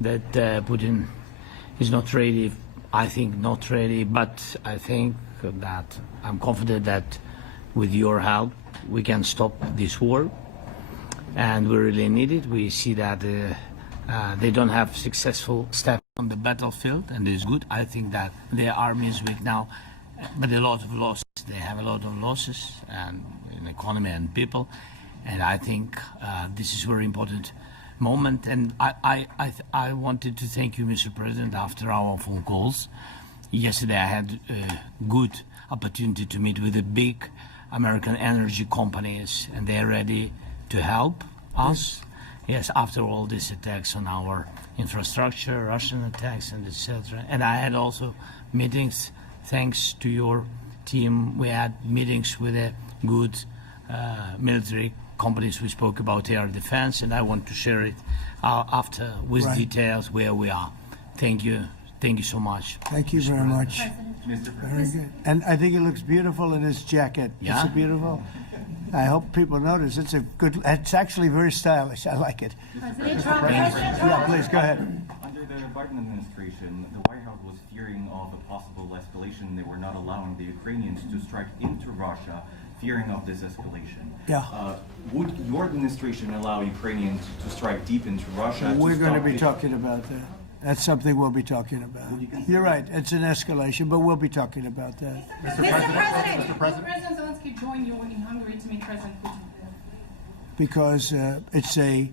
that Putin is not ready. I think not ready, but I think that I'm confident that with your help we can stop this war, and we really need it. We see that they don't have successful steps on the battlefield, and it's good. I think that their army is weak now, but a lot of losses. They have a lot of losses and in economy and people, and I think this is a very important moment. And I wanted to thank you, Mr. President, after our phone calls. Yesterday I had a good opportunity to meet with the big American energy companies, and they're ready to help us. Yes, after all these attacks on our infrastructure, Russian attacks, and etc. And I had also meetings, thanks to your team. We had meetings with a good military companies. We spoke about air defense, and I want to share it after with details where we are. Thank you. Thank you so much. Thank you very much. Mr. Very President. good. And I think it looks beautiful in his jacket. Yeah? It's beautiful. I hope people notice. It's a good. It's actually very stylish. I like it. President Trump. Yeah, please go ahead. Under the Biden administration, the White House was fearing of a possible escalation. They were not allowing the Ukrainians to strike into Russia, fearing of this escalation. Yeah. Would your administration allow Ukrainians to strike deep into Russia? We're going to be it? talking about that. That's something we'll be talking about. You're right. It's an escalation, but we'll be talking about that. Mr. President. Will President Zelenskyy join you in Hungary to meet President Putin? Because it's a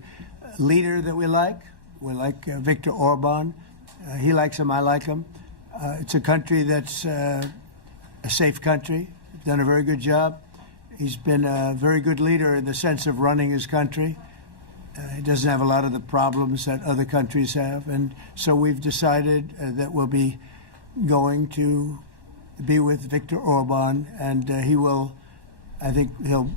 leader that we like. We like Viktor Orban. He likes him. I like him. It's a country that's a safe country. Done a very good job. He's been a very good leader in the sense of running his country. He doesn't have a lot of the problems that other countries have. And so we've decided that we'll be going to be with Viktor Orban, and he will, I think he'll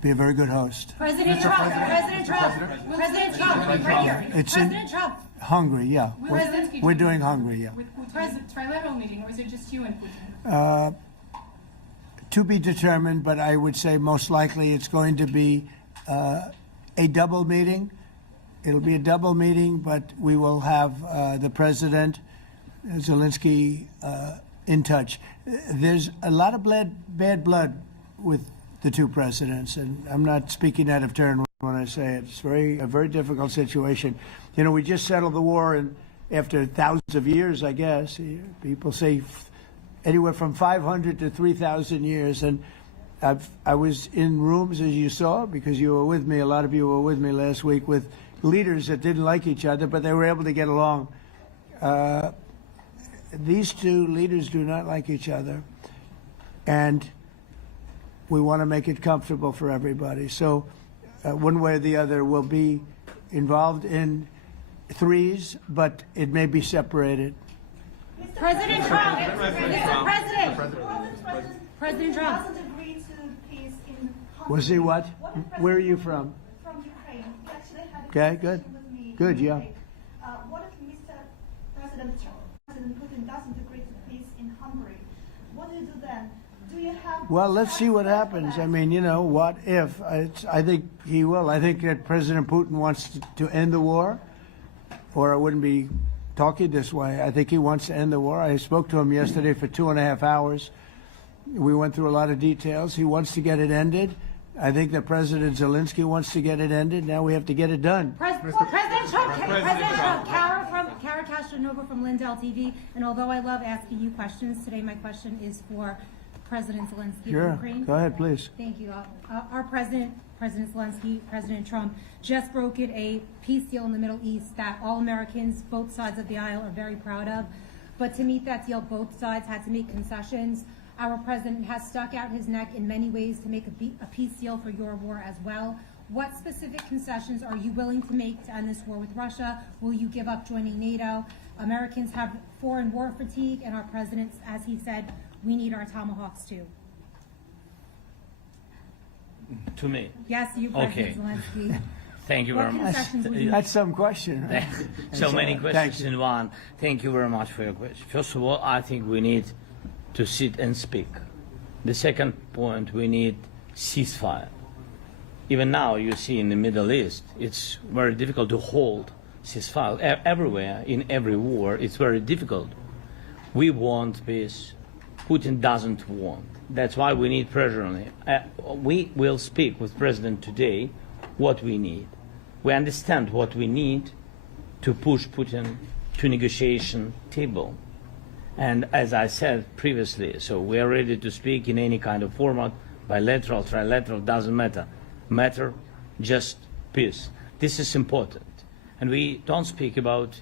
be a very good host. President Trump. President Trump. President Trump. Right here. It's in President Trump. Hungary, yeah. Will Zelenskyy We're join doing you Hungary, yeah. With Putin, trilateral meeting, or is it just you and Putin? To be determined, but I would say most likely it's going to be a double meeting. It'll be a double meeting, but we will have the President, Zelenskyy, in touch. There's a lot of bad blood with the two presidents, and I'm not speaking out of turn when I say it. It's a very difficult situation. You know, we just settled the war, and after thousands of years, I guess. People say anywhere from 500 to 3,000 years, and I was in rooms, as you saw, because you were with me, a lot of you were with me last week, with leaders that didn't like each other, but they were able to get along. These two leaders do not like each other, and we want to make it comfortable for everybody. So one way or the other, we'll be involved in threes, but it may be separated. President Trump. Mr. President. President Trump. Was he what? Where are you from? From Ukraine. We actually had a Okay, good. conversation with me Good, yeah. today. What if Mr. President Putin doesn't agree to peace in Hungary? What do you do then? Do you have... Well, let's see what happens. I mean, you know, what if? I think he will. I think that President Putin wants to end the war, or I wouldn't be talking this way. I think he wants to end the war. I spoke to him yesterday for 2.5 hours. We went through a lot of details. He wants to get it ended. I think that President Zelenskyy wants to get it ended. Now we have to get it done. President Trump. President Trump. Kara Castronova from Lindell TV. And although I love asking you questions, today my question is for President Zelenskyy of Sure. Ukraine. Go ahead, please. Thank you. Our President Zelenskyy, President Trump, just brokered a peace deal in the Middle East that all Americans, both sides of the aisle, are very proud of. But to meet that deal, both sides had to make concessions. Our president has stuck out his neck in many ways to make a peace deal for your war as well. What specific concessions are you willing to make to end this war with Russia? Will you give up joining NATO? Americans have foreign war fatigue, and our president, as he said, we need our tomahawks too. To me. Yes, you, President Zelenskyy. Thank you very much. That's some question. Right? So many questions Thank you. in one. Thank you very much for your question. First of all, I think we need to sit and speak. The second point, we need ceasefire. Even now, you see in the Middle East, it's very difficult to hold ceasefire. Everywhere, in every war, it's very difficult. We want peace. Putin doesn't want. That's why we need pressure on him. We will speak with President today what we need. We understand what we need to push Putin to negotiation table. And as I said previously, so we are ready to speak in any kind of format, bilateral, trilateral, doesn't matter. Matter just peace. This is important. And we don't speak about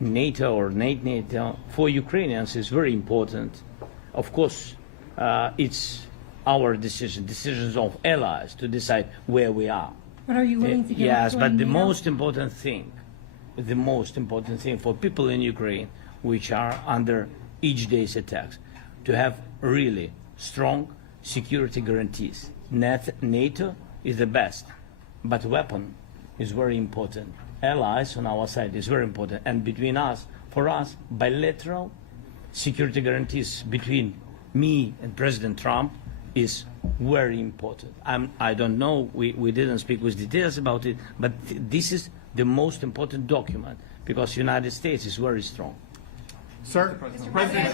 NATO or NATO. For Ukrainians, it's very important. Of course, it's our decisions of allies to decide where we are. But are you willing to give Yes, up but joining the NATO? most important thing for people in Ukraine, which are under each day's attacks, to have really strong security guarantees. NATO is the best, but weapon is very important. Allies on our side is very important, and between us, for us, bilateral security guarantees between me and President Trump is very important. I don't know, we didn't speak with details about it, but this is the most important document because the United States is very strong. Sir, President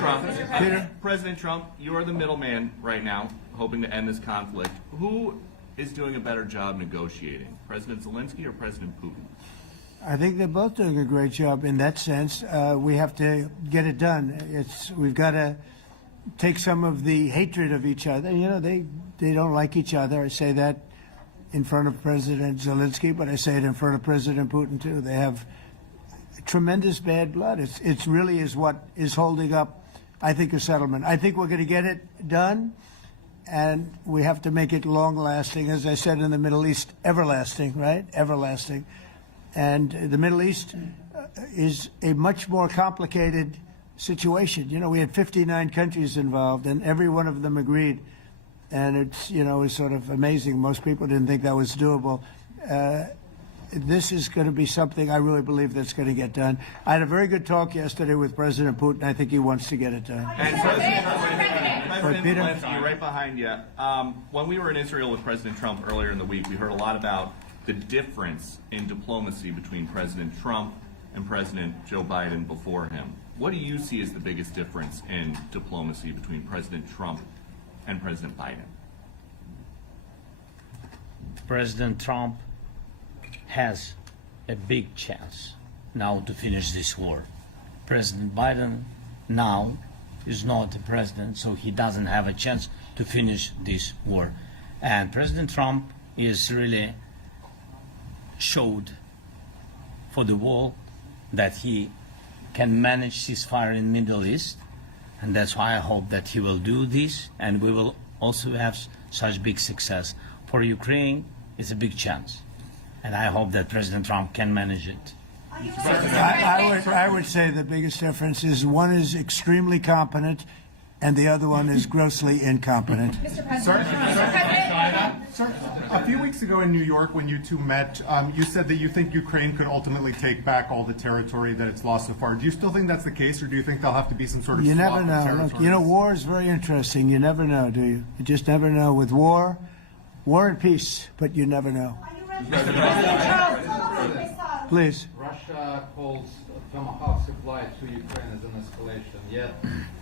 Trump, you are the middleman right now, hoping to end this conflict. Who is doing a better job negotiating, President Zelenskyy or President Putin? I think they're both doing a great job in that sense. We have to get it done. We've got to take some of the hatred of each other. You know, they don't like each other. I say that in front of President Zelenskyy, but I say it in front of President Putin too. They have tremendous bad blood. It really is what is holding up, I think, a settlement. I think we're going to get it done, and we have to make it long-lasting. As I said in the Middle East, everlasting, right? Everlasting. And the Middle East is a much more complicated situation. You know, we had 59 countries involved, and every one of them agreed. And it's, you know, it's sort of amazing. Most people didn't think that was doable. This is going to be something I really believe that's going to get done. I had a very good talk yesterday with President Putin. I think he wants to get it done. And President Zelenskyy, right behind you. When we were in Israel with President Trump earlier in the week, we heard a lot about the difference in diplomacy between President Trump and President Joe Biden before him. What do you see as the biggest difference in diplomacy between President Trump and President Biden? President Trump has a big chance now to finish this war. President Biden now is not the president, so he doesn't have a chance to finish this war. And President Trump is really showed for the world that he can manage ceasefire in Middle East, and that's why I hope that he will do this, and we will also have such big success. For Ukraine, it's a big chance, and I hope that President Trump can manage it. I would say the biggest difference is one is extremely competent and the other one is grossly incompetent. Sir, a few weeks ago in New York when you two met, you said that you think Ukraine could ultimately take back all the territory that it's lost so far. Do you still think that's the case, or do you think there'll have to be some sort of You swap never of know. territories? Look, you know, war is very interesting. You never know, do you? You just never know. With war and peace, but you never know. Are you ready? President Trump, Please. Russia calls Tomahawk supply to Ukraine as an escalation, yet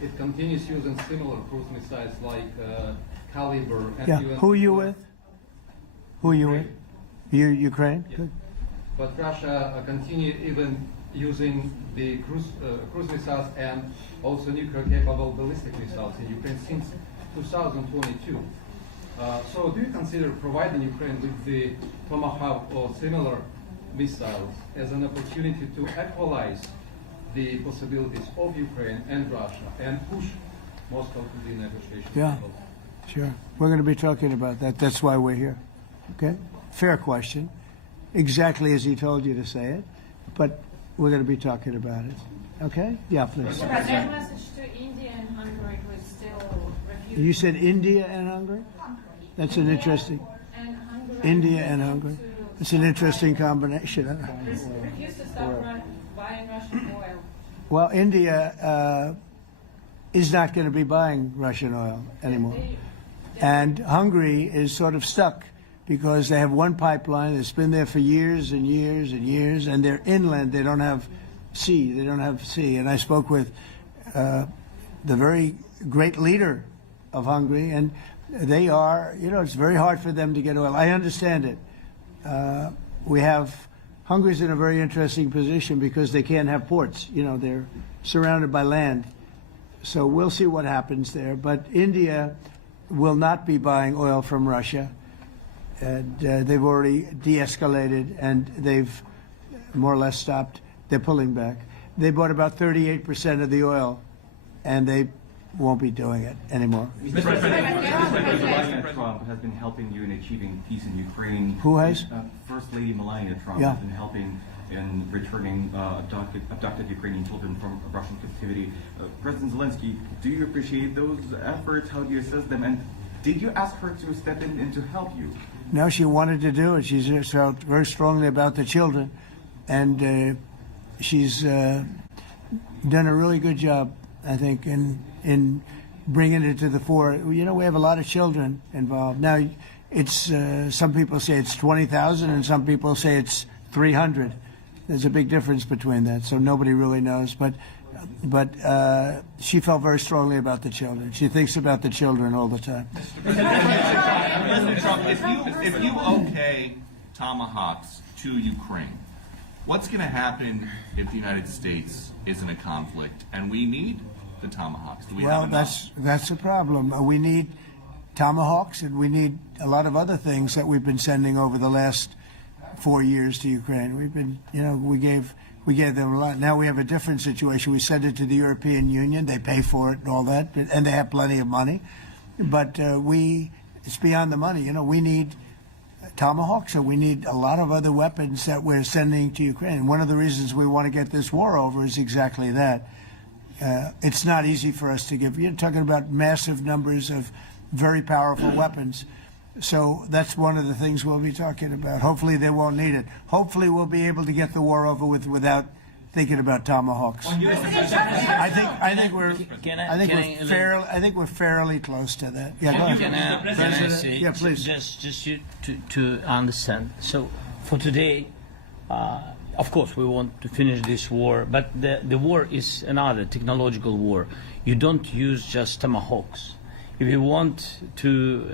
it continues using similar cruise missiles like Caliber. And Yeah. even Who are you with? Who are you with? You, Ukraine? Yeah. Good. But Russia continue even using the cruise missiles and also nuclear-capable ballistic missiles in Ukraine since 2022. So do you consider providing Ukraine with the Tomahawk or similar missiles as an opportunity to equalize the possibilities of Ukraine and Russia and push Moscow to the negotiation Yeah. table? Sure. We're going to be talking about that. That's why we're here. Okay? Fair question. Exactly as he told you to say it. But we're going to be talking about it. Okay? Yeah, please. Their message to India and Hungary was still refusing. You said India and Hungary? That's an interesting. And Hungary India and Hungary. It's an interesting combination. refused to stop buying Russian oil. Well, India is not going to be buying Russian oil anymore. And Hungary is sort of stuck because they have one pipeline that's been there for years and years and years, and they're inland. They don't have sea. They don't have sea. And I spoke with the very great leader of Hungary, and they are, it's very hard for them to get oil. I understand it. Hungary's in a very interesting position because they can't have ports. They're surrounded by land. So we'll see what happens there. But India will not be buying oil from Russia. And they've already de-escalated, and they've more or less stopped. They're pulling back. They bought about 38% of the oil, and they won't be doing it anymore. Mr. President Trump has been helping you in achieving peace in Ukraine. Who has? First Lady Melania Trump Yeah. has been helping in returning abducted Ukrainian children from Russian captivity. President Zelenskyy, do you appreciate those efforts? How do you assess them? And did you ask her to step in and to help you? No, she wanted to do it. She's felt very strongly about the children, and she's done a really good job, I think, in bringing it to the fore. We have a lot of children involved. Now, it's some people say it's 20,000, and some people say it's 300. There's a big difference between that, so nobody really knows. But she felt very strongly about the children. She thinks about the children all the time. President Trump, if you okay tomahawks to Ukraine, what's going to happen if the United States is in a conflict and we need the tomahawks? Do we have enough? That's a problem. We need tomahawks, and we need a lot of other things that we've been sending over the last 4 years to Ukraine. We've been, we gave them a lot. Now we have a different situation. We send it to the European Union. They pay for it and all that, and they have plenty of money. But it's beyond the money. We need tomahawks, and we need a lot of other weapons that we're sending to Ukraine. One of the reasons we want to get this war over is exactly that. It's not easy for us to give. You're talking about massive numbers of very powerful weapons. So that's one of the things we'll be talking about. Hopefully they won't need it. Hopefully we'll be able to get the war over with without thinking about tomahawks. I think we're fairly close to that. Yeah, go ahead. Can I say, yeah, please. Just to understand. So for today, of course, we want to finish this war, but the war is another technological war. You don't use just tomahawks. If you want to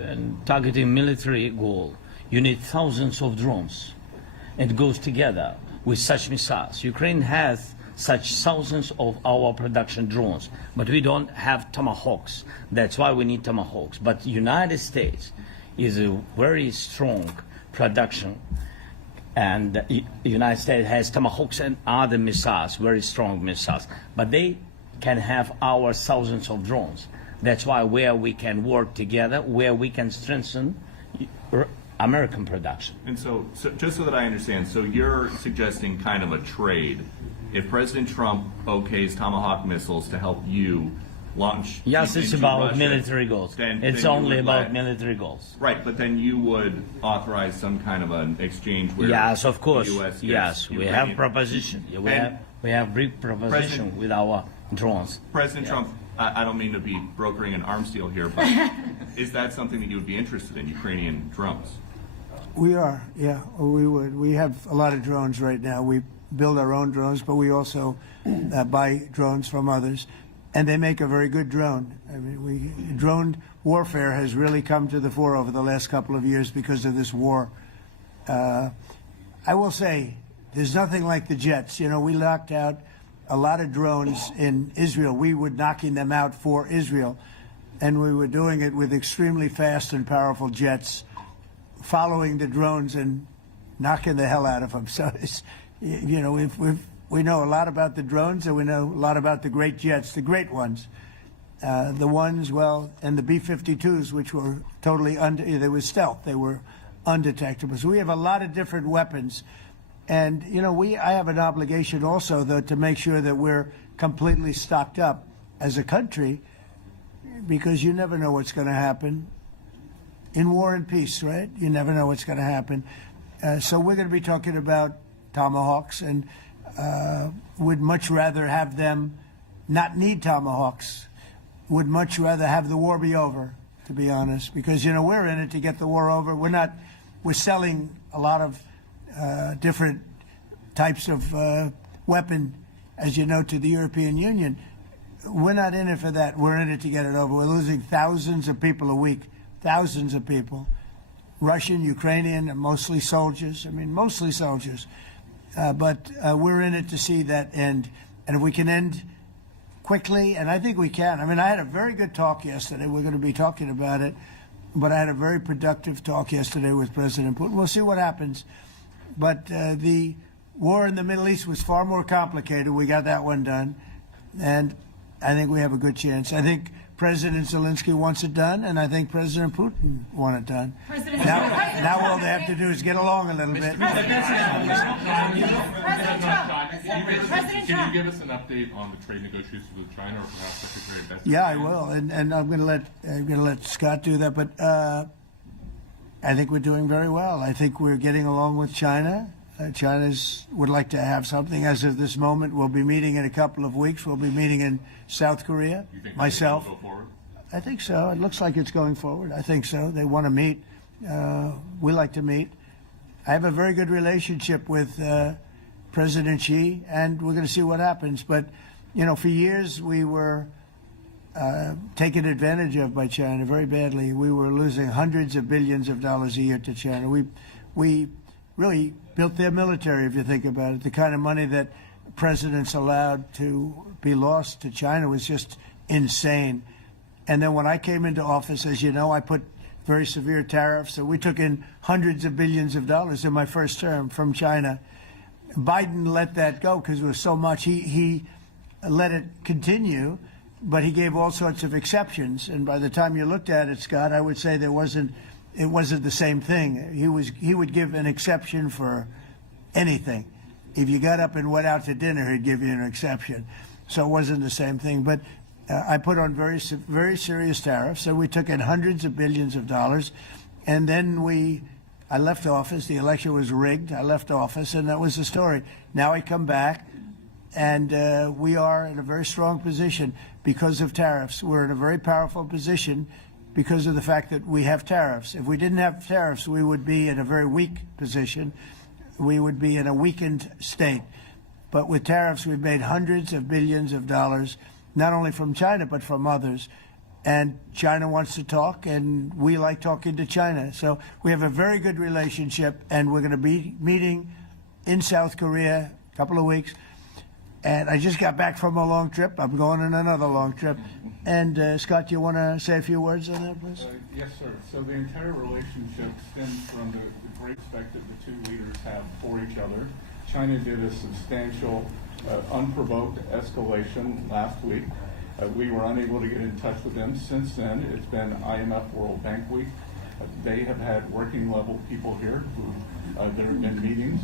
target a military goal, you need thousands of drones. It goes together with such missiles. Ukraine has such thousands of our production drones, but we don't have tomahawks. That's why we need tomahawks. But United States is a very strong production, and the United States has tomahawks and other missiles, very strong missiles, but they can have our thousands of drones. That's why where we can work together, where we can strengthen American production. And so just so that I understand, so you're suggesting kind of a trade. If President Trump okays Tomahawk missiles to help you launch yes, it's into about Russia, military goals. It's only about military goals. Right, but then you would authorize some kind of an exchange where yes, of course. the U.S. Yes, we have proposition. We have big proposition with our drones. President Trump, I don't mean to be brokering an arms deal here, but is that something that you would be interested in, Ukrainian drones? We are, yeah, we would. We have a lot of drones right now. We build our own drones, but we also buy drones from others, and they make a very good drone. I mean, drone warfare has really come to the fore over the last couple of years because of this war. I will say, there's nothing like the jets. We knocked out a lot of drones in Israel. We were knocking them out for Israel, and we were doing it with extremely fast and powerful jets, following the drones and knocking the hell out of them. So, we know a lot about the drones, and we know a lot about the great jets, the great ones. The ones, and the B-52s, which were totally they were stealth. They were undetectable. So we have a lot of different weapons. And, I have an obligation also, though, to make sure that we're completely stocked up as a country, because you never know what's going to happen in war and peace, right? You never know what's going to happen. So we're going to be talking about tomahawks, and would much rather have them not need tomahawks, would much rather have the war be over, to be honest, because, we're in it to get the war over. We're we're selling a lot of different types of weapon, as you know, to the European Union. We're not in it for that. We're in it to get it over. We're losing thousands of people a week, thousands of people, Russian, Ukrainian, and mostly soldiers. I mean, mostly soldiers. But we're in it to see that end. And if we can end quickly, and I think we can. I mean, I had a very good talk yesterday. We're going to be talking about it. But I had a very productive talk yesterday with President Putin. We'll see what happens. But the war in the Middle East was far more complicated. We got that one done. And I think we have a good chance. I think President Zelenskyy wants it done, and I think President Putin wants it done. Now all they have to do is get along a little bit. Can you give us an update on the trade negotiations with China, or perhaps Secretary Best? Yeah, I will, and I'm going to let Scott do that. But I think we're doing very well. I think we're getting along with China. China would like to have something. As of this moment, we'll be meeting in a couple of weeks. We'll be meeting in South Korea. You think myself. Will go forward? I think so. It looks like it's going forward. I think so. They want to meet. We like to meet. I have a very good relationship with President Xi, and we're going to see what happens. But, you know, for years we were taken advantage of by China very badly. We were losing hundreds of billions of dollars a year to China. We really built their military, if you think about it. The kind of money that presidents allowed to be lost to China was just insane. And then when I came into office, as you know, I put very severe tariffs. So we took in hundreds of billions of dollars in my first term from China. Biden let that go because it was so much. He let it continue, but he gave all sorts of exceptions. And by the time you looked at it, Scott, I would say it wasn't the same thing. He would give an exception for anything. If you got up and went out to dinner, he'd give you an exception. So it wasn't the same thing. But I put on very serious tariffs. So we took in hundreds of billions of dollars. And then I left office. The election was rigged. I left office, and that was the story. Now I come back, and we are in a very strong position because of tariffs. We're in a very powerful position because of the fact that we have tariffs. If we didn't have tariffs, we would be in a very weak position. We would be in a weakened state. But with tariffs, we've made hundreds of billions of dollars, not only from China, but from others. And China wants to talk, and we like talking to China. So we have a very good relationship, and we're going to be meeting in South Korea in a couple of weeks. And I just got back from a long trip. I'm going on another long trip. And Scott, you want to say a few words on that, please? Yes, sir. So the entire relationship stems from the great respect that the two leaders have for each other. China did a substantial, unprovoked escalation last week. We were unable to get in touch with them. Since then, it's been IMF World Bank Week. They have had working level people here there have been meetings.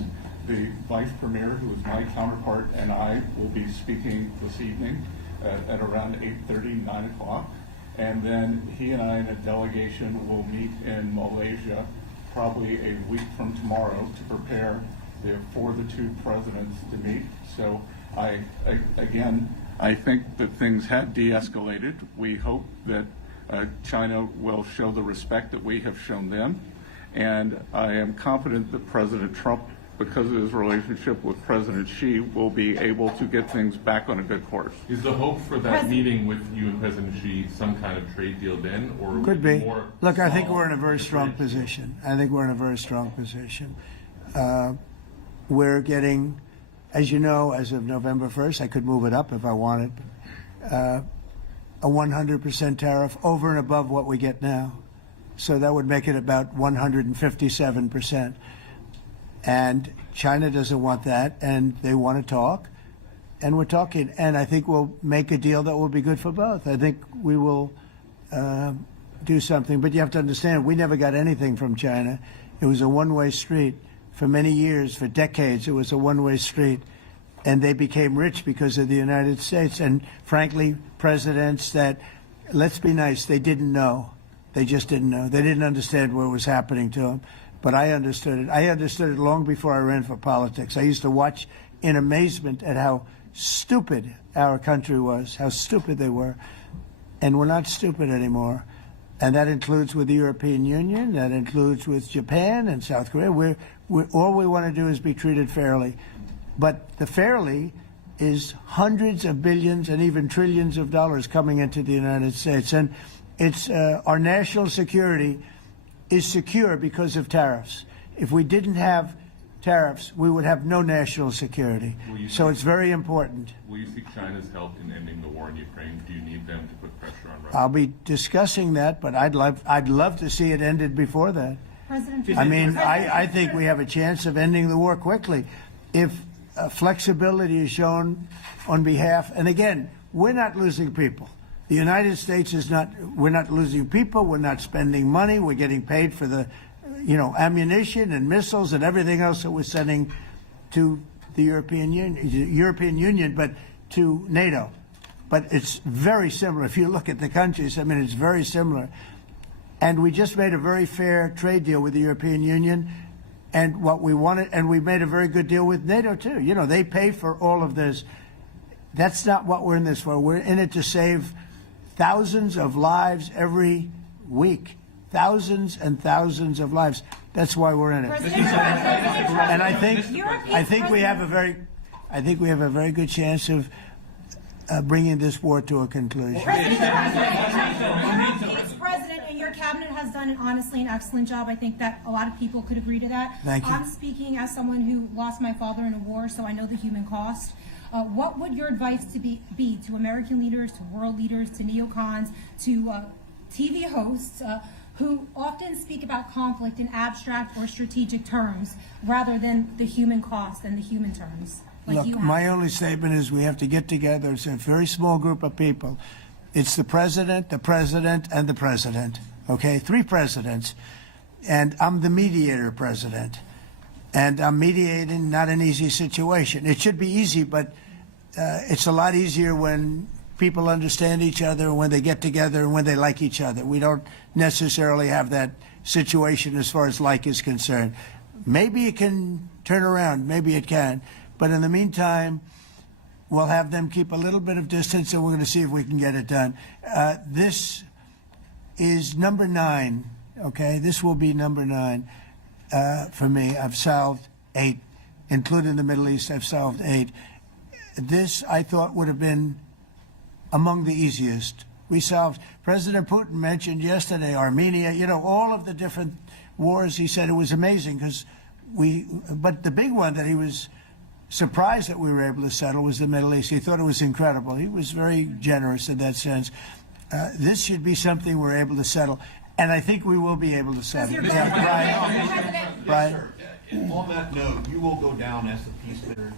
The Vice Premier, who is my counterpart, and I will be speaking this evening at around 8:30, 9 o'clock. And then he and I and a delegation will meet in Malaysia probably a week from tomorrow to prepare for the two presidents to meet. So I think that things have de-escalated. We hope that China will show the respect that we have shown them. And I am confident that President Trump, because of his relationship with President Xi, will be able to get things back on a good course. Is the hope for that meeting with you and President Xi some kind of trade deal then, or could be? More Look, I think we're in a very strong position. I think we're in a very strong position. We're getting, as you know, as of November 1st, I could move it up if I wanted, a 100% tariff over and above what we get now. So that would make it about 157%. And China doesn't want that, and they want to talk, and we're talking. And I think we'll make a deal that will be good for both. I think we will do something. But you have to understand, we never got anything from China. It was a one-way street. For many years, for decades, it was a one-way street. And they became rich because of the United States. And frankly, presidents that, let's be nice, they didn't know. They just didn't know. They didn't understand what was happening to them. But I understood it. I understood it long before I ran for politics. I used to watch in amazement at how stupid our country was, how stupid they were. And we're not stupid anymore. And that includes with the European Union, that includes with Japan and South Korea. All we want to do is be treated fairly. But the fairly is hundreds of billions and even trillions of dollars coming into the United States. And it's our national security is secure because of tariffs. If we didn't have tariffs, we would have no national security. So it's very important. Will you seek China's help in ending the war in Ukraine? Do you need them to put pressure on Russia? I'll be discussing that, but I'd love to see it ended before that. President I mean, I think we have a chance of ending the war quickly if flexibility is shown on behalf. And again, we're not losing people. The United States is not. We're not losing people. We're not spending money. We're getting paid for the, ammunition and missiles and everything else that we're sending to the European Union, but to NATO. But it's very similar. If you look at the countries, I mean, it's very similar. And we just made a very fair trade deal with the European Union, and what we wanted, and we made a very good deal with NATO too. They pay for all of this. That's not what we're in this for. We're in it to save thousands of lives every week. Thousands and thousands of lives. That's why we're in it. And I think we have a very good chance of bringing this war to a conclusion. President, and your cabinet has done honestly an excellent job. I think that a lot of people could agree to that. Thank you. I'm speaking as someone who lost my father in a war, so I know the human cost. What would your advice be to American leaders, to world leaders, to neocons, to TV hosts who often speak about conflict in abstract or strategic terms rather than the human cost and the human terms? Look, my only statement is we have to get together. It's a very small group of people. It's the president, and the president. Okay, 3 presidents. And I'm the mediator president. And I'm mediating not an easy situation. It should be easy, but it's a lot easier when people understand each other, when they get together, and when they like each other. We don't necessarily have that situation as far as like is concerned. Maybe it can turn around. Maybe it can. But in the meantime, we'll have them keep a little bit of distance, and we're going to see if we can get it done. This is number 9, okay? This will be number 9 for me. I've solved 8, including the Middle East. I've solved 8. This, I thought, would have been among the easiest. We solved, President Putin mentioned yesterday Armenia, all of the different wars. He said it was amazing but the big one that he was surprised that we were able to settle was the Middle East. He thought it was incredible. He was very generous in that sense. This should be something we're able to settle, and I think we will be able to settle. Brian? On that note, you will go down as the peacemaker,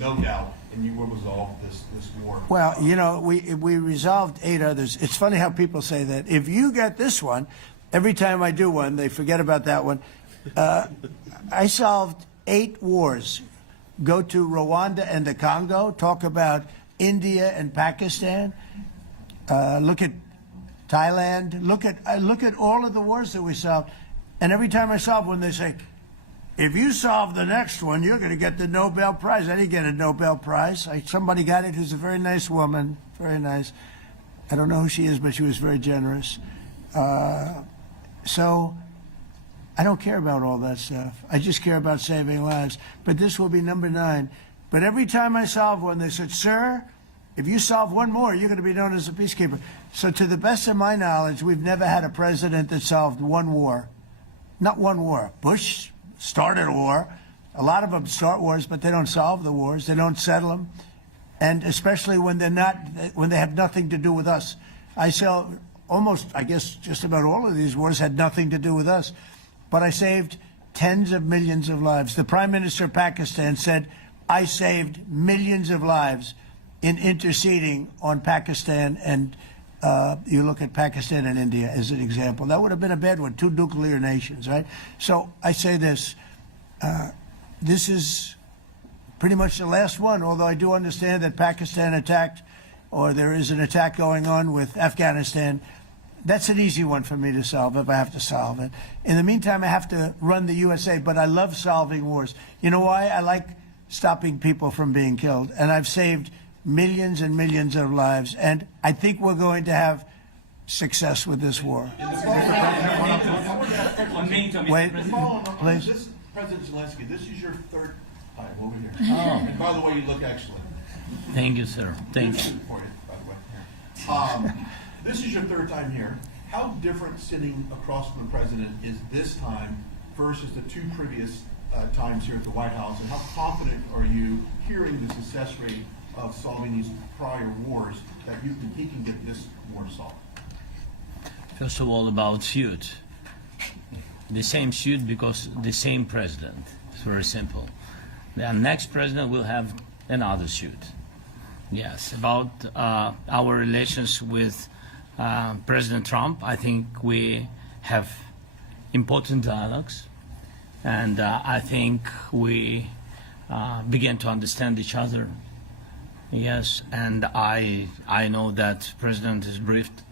no doubt, and you will resolve this war. Well, we resolved 8 others. It's funny how people say that. If you get this one, every time I do one, they forget about that one. I solved 8 wars. Go to Rwanda and the Congo, talk about India and Pakistan, look at Thailand, look at all of the wars that we solved. And every time I solve one, they say, if you solve the next one, you're going to get the Nobel Prize. I didn't get a Nobel Prize. Somebody got it who's a very nice woman, very nice. I don't know who she is, but she was very generous. So I don't care about all that stuff. I just care about saving lives. But this will be number 9. But every time I solve one, they said, sir, if you solve one more, you're going to be known as a peacekeeper. So to the best of my knowledge, we've never had a president that solved one war. Not one war. Bush started a war. A lot of them start wars, but they don't solve the wars. They don't settle them. And especially when they have nothing to do with us. I guess just about all of these wars had nothing to do with us. But I saved tens of millions of lives. The Prime Minister of Pakistan said, I saved millions of lives in interceding on Pakistan. And you look at Pakistan and India as an example. That would have been a bad one, 2 nuclear nations, right? So I say this. This is pretty much the last one, although I do understand that Pakistan attacked, or there is an attack going on with Afghanistan. That's an easy one for me to solve if I have to solve it. In the meantime, I have to run the USA, but I love solving wars. You know why? I like stopping people from being killed, and I've saved millions and millions of lives, and I think we're going to have success with this war. On NATO, Wait, please. This President Zelensky, this is your third time over here. Oh. And by the way, you look excellent. Thank you, sir. Thank you. For you, by the way. This is your third time here. How different sitting across from the president is this time versus the two previous times here at the White House? And how confident are you hearing the success rate of solving these prior wars that he can get this war solved? First of all, about suit. The same suit because the same president. It's very simple. The next president will have another suit. Yes, about our relations with President Trump, I think we have important dialogues, and I think we begin to understand each other. Yes, and I know that President is briefed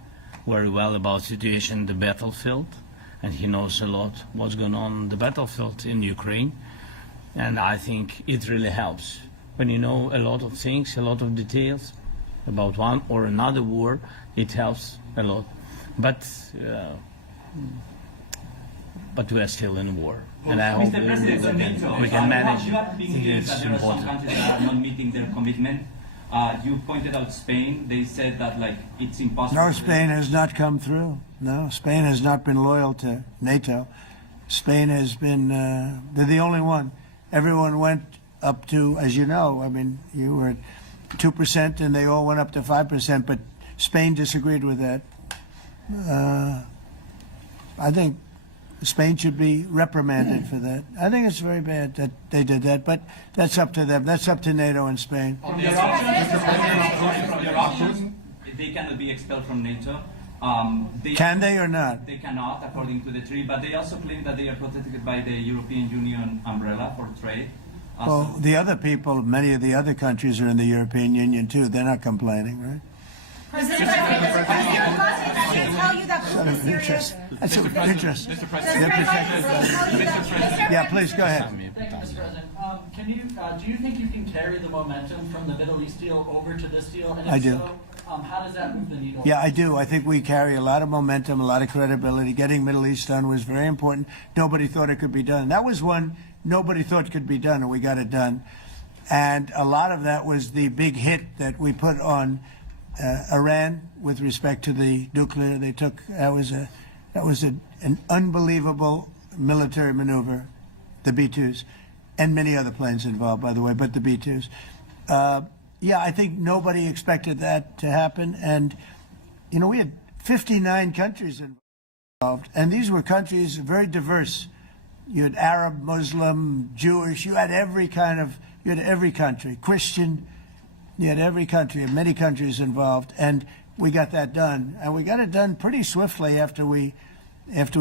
very well about situation in the battlefield, and he knows a lot what's going on the battlefield in Ukraine, and I think it really helps when you know a lot of things, a lot of details about one or another war. It helps a lot, but we are still in war, and I hope we can manage. You are being clear that there are some countries that are not meeting their commitment. You pointed out Spain. They said that it's impossible. No, Spain has not come through. No, Spain has not been loyal to NATO. Spain has been, they're the only one. Everyone went up to, as you know, I mean, you were at 2% and they all went up to 5%, but Spain disagreed with that. I think Spain should be reprimanded for that. I think it's very bad that they did that, but that's up to them. That's up to NATO and Spain. They cannot be expelled from NATO. Can they or not? They cannot, according to the treaty, but they also claim that they are protected by the European Union umbrella for trade. Well, the other people, many of the other countries are in the European Union too. They're not complaining, right? President, tell you that Putin is serious. That's of interest. Mr. They're President. protected. Yeah, please go ahead. Thank you, Mr. President. Do you think you can carry the momentum from the Middle East deal over to this deal? And if I do. So, how does that move the needle? Yeah, I do. I think we carry a lot of momentum, a lot of credibility. Getting Middle East done was very important. Nobody thought it could be done. That was one nobody thought could be done, and we got it done. And a lot of that was the big hit that we put on Iran with respect to the nuclear. They took that was an unbelievable military maneuver, the B-2s, and many other planes involved, by the way, but the B-2s. Yeah, I think nobody expected that to happen, and you know we had 59 countries involved, and these were countries very diverse. You had Arab, Muslim, Jewish. You had every country, Christian. You had every country, many countries involved, and we got that done. And we got it done pretty swiftly after we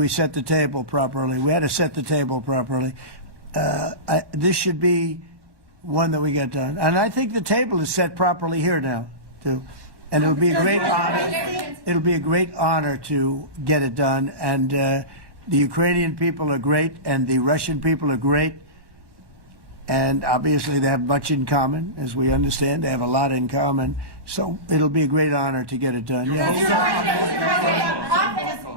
set the table properly. We had to set the table properly. This should be one that we get done. And I think the table is set properly here now, too. And it'll be a great honor. It'll be a great honor to get it done. And the Ukrainian people are great, and the Russian people are great. And obviously they have much in common, as we understand. They have a lot in common. So it'll be a great honor to get it done. Yeah.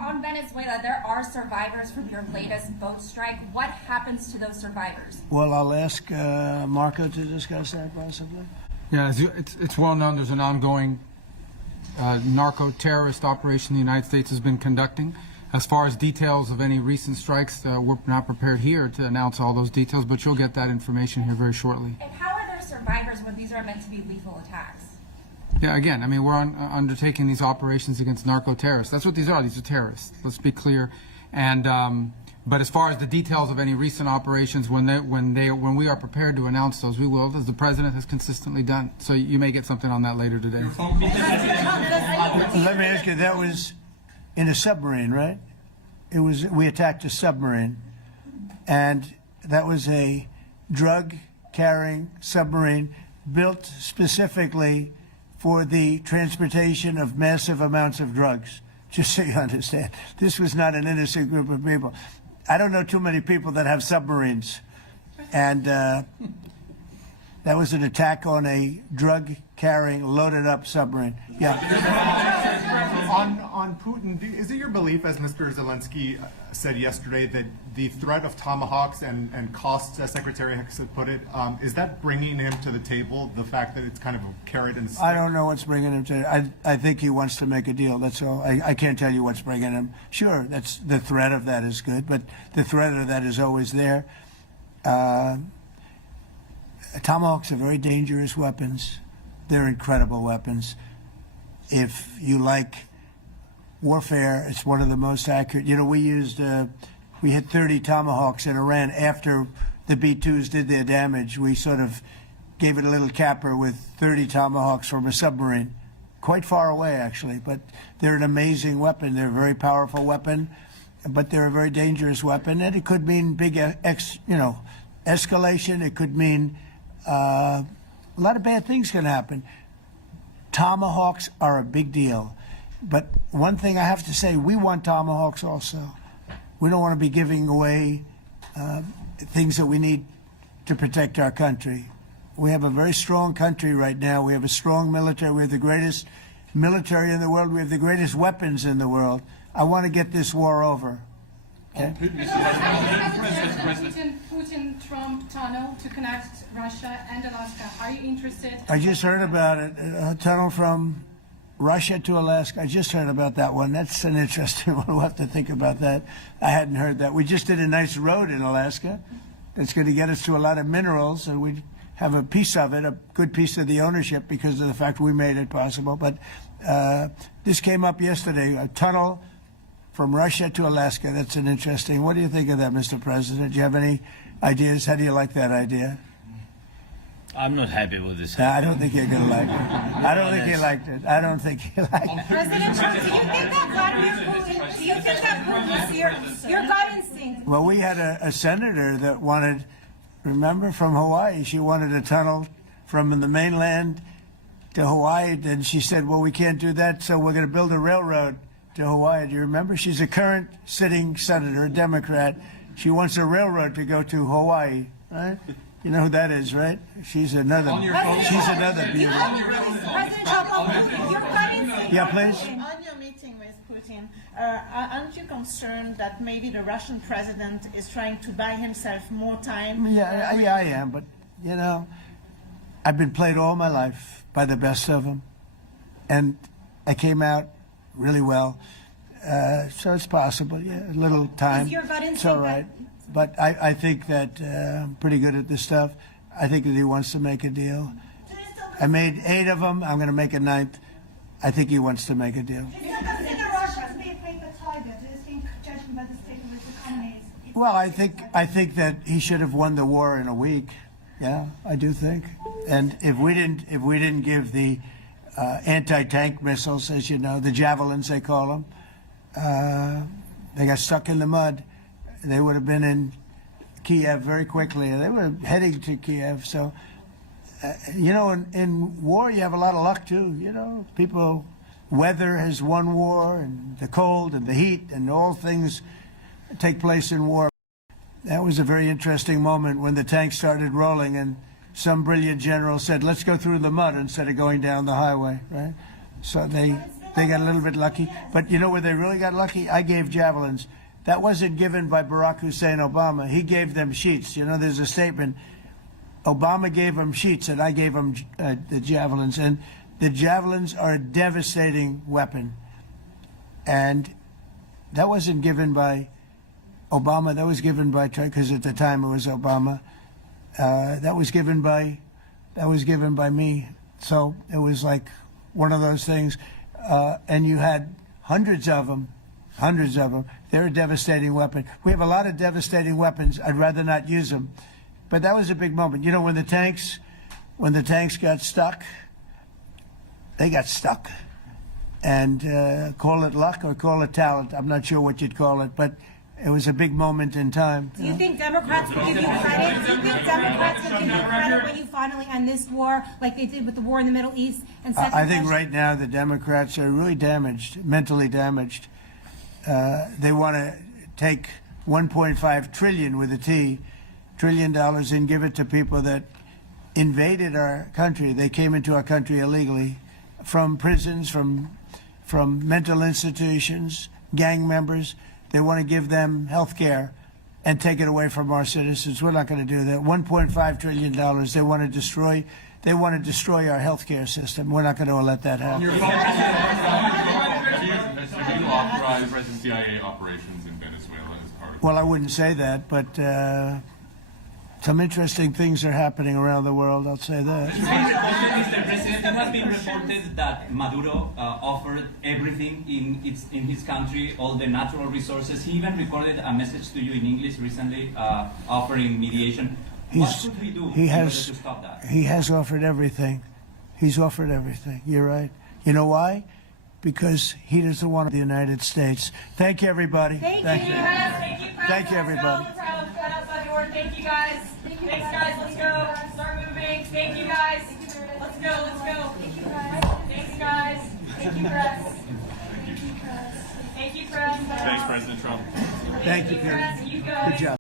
On Venezuela, there are survivors from your latest boat strike. What happens to those survivors? Well, I'll ask Marco to discuss that possibly. Yeah, it's well known there's an ongoing narco-terrorist operation the United States has been conducting. As far as details of any recent strikes, we're not prepared here to announce all those details, but you'll get that information here very shortly. And how are there survivors when these are meant to be lethal attacks? Yeah, again, I mean, we're undertaking these operations against narco-terrorists. That's what these are. These are terrorists. Let's be clear. And but as far as the details of any recent operations, when we are prepared to announce those, we will, as the president has consistently done. So you may get something on that later today. Let me ask you, that was in a submarine, right? We attacked a submarine, and that was a drug-carrying submarine built specifically for the transportation of massive amounts of drugs, just so you understand. This was not an innocent group of people. I don't know too many people that have submarines, and that was an attack on a drug-carrying, loaded-up submarine. Yeah. On Putin, is it your belief, as Mr. Zelensky said yesterday, that the threat of tomahawks and costs, as Secretary Hicks had put it, is that bringing him to the table, the fact that it's kind of a carrot and a stick? I don't know what's bringing him to. I think he wants to make a deal. That's all. I can't tell you what's bringing him. Sure, that's the threat of that is good, but the threat of that is always there. Tomahawks are very dangerous weapons. They're incredible weapons. If you like warfare, it's one of the most accurate. You know, we hit 30 Tomahawks in Iran after the B-2s did their damage. We sort of gave it a little capper with 30 Tomahawks from a submarine, quite far away actually. But they're an amazing weapon. They're a very powerful weapon, but they're a very dangerous weapon. And it could mean big, escalation. It could mean a lot of bad things can happen. Tomahawks are a big deal. But one thing I have to say, we want tomahawks also. We don't want to be giving away things that we need to protect our country. We have a very strong country right now. We have a strong military. We have the greatest military in the world. We have the greatest weapons in the world. I want to get this war over. Okay? Putin-Trump tunnel to connect Russia and Alaska. Are you interested? I just heard about it. A tunnel from Russia to Alaska. I just heard about that one. That's an interesting one. We'll have to think about that. I hadn't heard that. We just did a nice road in Alaska that's going to get us to a lot of minerals, and we have a piece of it, a good piece of the ownership because of the fact we made it possible. But this came up yesterday, a tunnel from Russia to Alaska. That's an interesting. What do you think of that, Mr. President? Do you have any ideas? How do you like that idea? I'm not happy with this. I don't think you're going to like it. I don't think you liked it. I don't think you liked it. President Trump, do you think that Vladimir Putin, do you think that Putin is your gut instinct? Well, we had a senator that wanted, remember, from Hawaii, she wanted a tunnel from the mainland to Hawaii, and she said, well, we can't do that, so we're going to build a railroad to Hawaii. Do you remember? She's a current sitting senator, a Democrat. She wants a railroad to go to Hawaii, right? You know who that is, right? She's another beauty. President Trump, your gut instinct. Yeah, please. On your meeting with Putin, aren't you concerned that maybe the Russian president is trying to buy himself more time? Yeah, I am, but, you know, I've been played all my life by the best of them, and I came out really well. So it's possible, yeah, a little time. Is your gut it's all right. But I think that I'm pretty good at this stuff. I think that he wants to make a deal. I made 8 of them. I'm going to make a 9th. I think he wants to make a deal. Do you consider Russia to be a paper tiger? Do you think, judging by the state of its economy, well, I think that he should have won the war in a week. Yeah, I do think. And if we didn't give the anti-tank missiles, as you know, the javelins they call them, they got stuck in the mud. They would have been in Kiev very quickly. They were heading to Kiev. So, you know, in war, you have a lot of luck, too. You know, weather has won war, and the cold and the heat and all things take place in war. That was a very interesting moment when the tanks started rolling and some brilliant general said, let's go through the mud instead of going down the highway, right? So they got a little bit lucky. But you know where they really got lucky? I gave javelins. That wasn't given by Barack Hussein Obama. He gave them sheets. You know, there's a statement. Obama gave them sheets, and I gave them the javelins. And the javelins are a devastating weapon. And that wasn't given by Obama. That was given by, because at the time it was Obama. That was given by me. So it was like one of those things. And you had hundreds of them. They're a devastating weapon. We have a lot of devastating weapons. I'd rather not use them. But that was a big moment. You know, when the tanks got stuck, they got stuck. And call it luck or call it talent. I'm not sure what you'd call it, but it was a big moment in time. Do you think Democrats will give you credit? Do you think Democrats will give you credit when you finally end this war, like they did with the war in the Middle East? And I think right now the Democrats are really damaged, mentally damaged. They want to take $1.5 trillion with a T, $1 trillion and give it to people that invaded our country. They came into our country illegally from prisons, from from mental institutions, gang members. They want to give them health care and take it away from our citizens. We're not going to do that. $1.5 trillion they want to destroy. They want to destroy our health care system. We're not going to let that happen. Have you authorized present CIA operations in Venezuela as part of Well, I wouldn't say that, but some interesting things are happening around the world, I'll say that. Mr. President, it has been reported that Maduro offered everything in his country, all the natural resources. He even recorded a message to you in English recently, offering mediation. What should we do in order to stop that? He has offered everything. He's offered everything. You're right. You know why? Because he doesn't want the United States. Thank you, everybody. Thank you. Thank you, Thank you, everybody. Thank you, guys. Thanks, guys. Let's go. Start moving. Thank you, guys. Let's go. Let's go. Thanks, guys. Thank you, press. Thank you, press. Thanks, President Trump. Thank you, press. Peter. You guys. Good job.